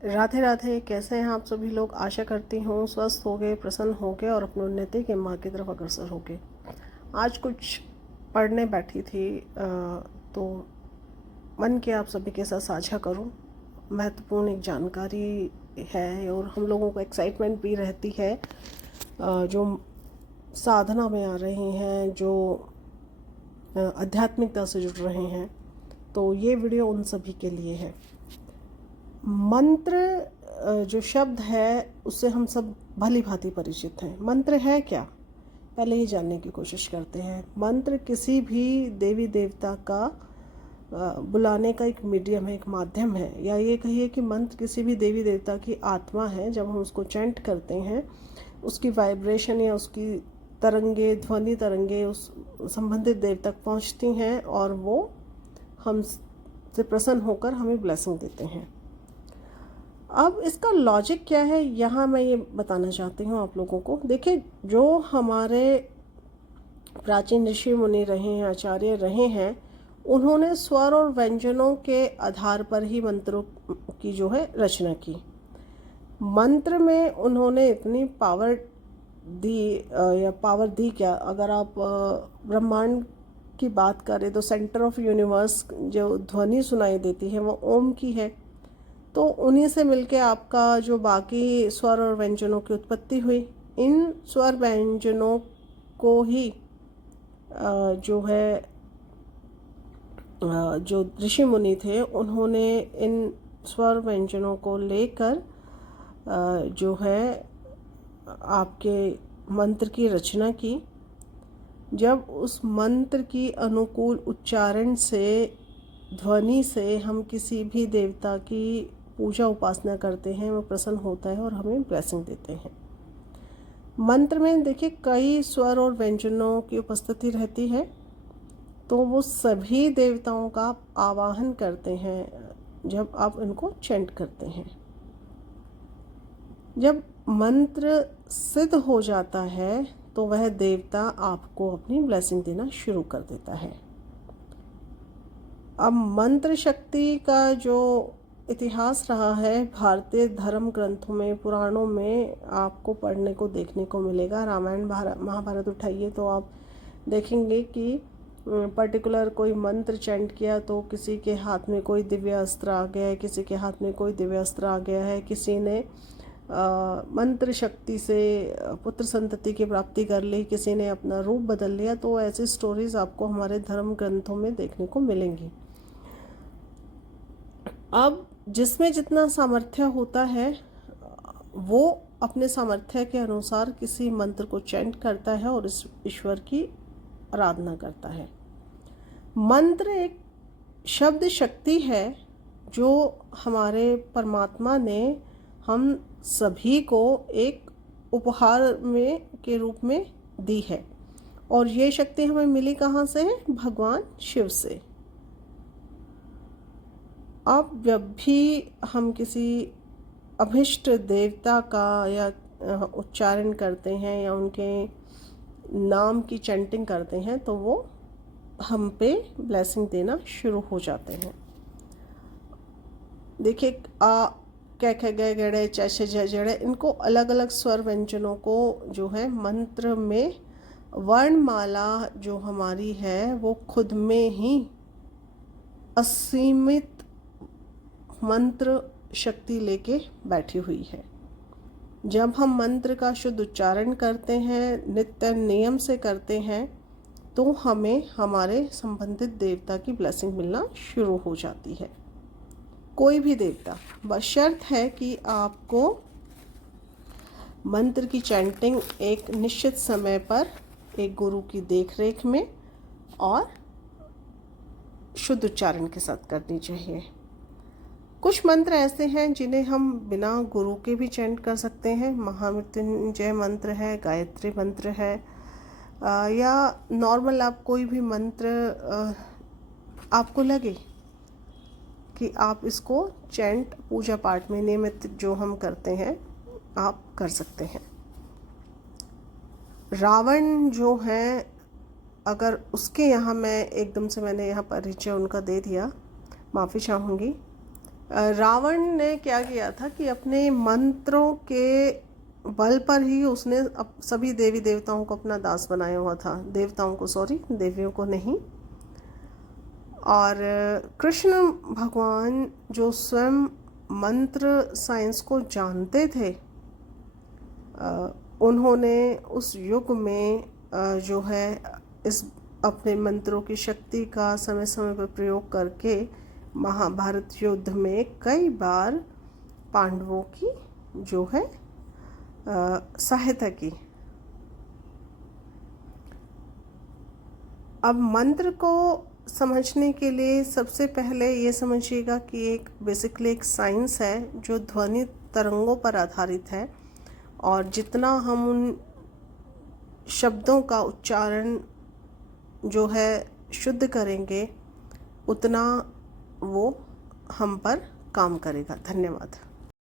राधे राधे। कैसे हैं आप सभी लोग? आशा करती हूँ स्वस्थ हो गए, प्रसन्न हो गए और अपनी उन्नति के मार्ग की तरफ अग्रसर हो गए। आज कुछ पढ़ने बैठी थी तो मन के आप सभी के साथ साझा करूँ। महत्वपूर्ण एक जानकारी है और हम लोगों को एक्साइटमेंट भी रहती है। जो साधना में आ रहे हैं, जो आध्यात्मिकता से जुड़ रहे हैं, तो ये वीडियो उन सभी के लिए है। मंत्र जो शब्द है उससे हम सब भली भांति परिचित हैं। मंत्र है क्या, पहले ही जानने की कोशिश करते हैं। मंत्र किसी भी देवी देवता का बुलाने का एक मीडियम है, एक माध्यम है, या ये कहिए कि मंत्र किसी भी देवी देवता की आत्मा है। जब हम उसको चैंट करते हैं, उसकी वाइब्रेशन या उसकी तरंगे, ध्वनि तरंगे उस संबंधित देव तक पहुंचती हैं और वो हम से प्रसन्न होकर हमें ब्लेसिंग देते हैं। अब इसका लॉजिक क्या है, यहाँ मैं ये बताना चाहती हूँ आप लोगों को। देखिए, जो हमारे प्राचीन ऋषि मुनि रहे हैं, आचार्य रहे हैं, उन्होंने स्वर और व्यंजनों के आधार पर ही मंत्रों की जो है रचना की। मंत्र में उन्होंने इतनी पावर दी या पावर दी क्या, अगर आप ब्रह्मांड की बात करें तो सेंटर ऑफ यूनिवर्स जो ध्वनि सुनाई देती है वो ओम की है। तो उन्हीं से मिलके आपका जो बाकी स्वर और व्यंजनों की उत्पत्ति हुई। इन स्वर व्यंजनों को ही जो है जो ऋषि मुनि थे उन्होंने इन स्वर व्यंजनों को लेकर जो है आपके मंत्र की रचना की। जब उस मंत्र की अनुकूल उच्चारण से, ध्वनि से हम किसी भी देवता की पूजा उपासना करते हैं, वो प्रसन्न होता है और हमें ब्लेसिंग देते हैं। मंत्र में देखिए कई स्वर और व्यंजनों की उपस्थिति रहती है, तो वो सभी देवताओं का आप आवाहन करते हैं जब आप इनको चैंट करते हैं। जब मंत्र सिद्ध हो जाता है तो वह देवता आपको अपनी ब्लेसिंग देना शुरू कर देता है। अब मंत्र शक्ति का जो इतिहास रहा है, भारतीय धर्म ग्रंथों में, पुराणों में आपको पढ़ने को देखने को मिलेगा। रामायण महाभारत उठाइए तो आप देखेंगे कि पर्टिकुलर कोई मंत्र चैंट किया तो किसी के हाथ में कोई दिव्य अस्त्र आ गया है, किसी के हाथ में कोई दिव्य अस्त्र आ गया है, किसी ने मंत्र शक्ति से पुत्र संतति की प्राप्ति कर ली, किसी ने अपना रूप बदल लिया। तो ऐसी स्टोरीज आपको हमारे धर्म ग्रंथों में देखने को मिलेंगी। अब जिसमें जितना सामर्थ्य होता है वो अपने सामर्थ्य के अनुसार किसी मंत्र को चैंट करता है और इस ईश्वर की आराधना करता है। मंत्र एक शब्द शक्ति है जो हमारे परमात्मा ने हम सभी को एक उपहार में के रूप में दी है, और ये शक्ति हमें मिली कहाँ से है? भगवान शिव से। अब जब भी हम किसी अभिष्ट देवता का या उच्चारण करते हैं या उनके नाम की चैंटिंग करते हैं तो वो हम पे ब्लेसिंग देना शुरू हो जाते हैं। देखिए, आ कै ख ग गड़े च छ झ जड़े, इनको अलग अलग स्वर व्यंजनों को जो है मंत्र में वर्णमाला जो हमारी है वो खुद में ही असीमित मंत्र शक्ति लेके बैठी हुई है। जब हम मंत्र का शुद्ध उच्चारण करते हैं, नित्य नियम से करते हैं, तो हमें हमारे संबंधित देवता की ब्लेसिंग मिलना शुरू हो जाती है। कोई भी देवता, बस शर्त है कि आपको मंत्र की चैंटिंग एक निश्चित समय पर एक गुरु की देखरेख में और शुद्ध उच्चारण के साथ करनी चाहिए। कुछ मंत्र ऐसे हैं जिन्हें हम बिना गुरु के भी चैंट कर सकते हैं। महामृत्युंजय मंत्र है, गायत्री मंत्र है, या नॉर्मल आप कोई भी मंत्र आपको लगे कि आप इसको चैंट पूजा पाठ में नियमित जो हम करते हैं आप कर सकते हैं। रावण जो है, अगर उसके यहाँ मैं एकदम से मैंने यहाँ परिचय उनका दे दिया, माफ़ी चाहूँगी। रावण ने क्या किया था कि अपने मंत्रों के बल पर ही उसने सभी देवी देवताओं को अपना दास बनाया हुआ था, देवताओं को, सॉरी, देवियों को नहीं। और कृष्ण भगवान जो स्वयं मंत्र साइंस को जानते थे, उन्होंने उस युग में जो है इस अपने मंत्रों की शक्ति का समय समय पर प्रयोग करके महाभारत युद्ध में कई बार पांडवों की जो है सहायता की। अब मंत्र को समझने के लिए सबसे पहले ये समझिएगा कि एक बेसिकली एक साइंस है जो ध्वनि तरंगों पर आधारित है, और जितना हम उन शब्दों का उच्चारण जो है शुद्ध करेंगे उतना वो हम पर काम करेगा। धन्यवाद।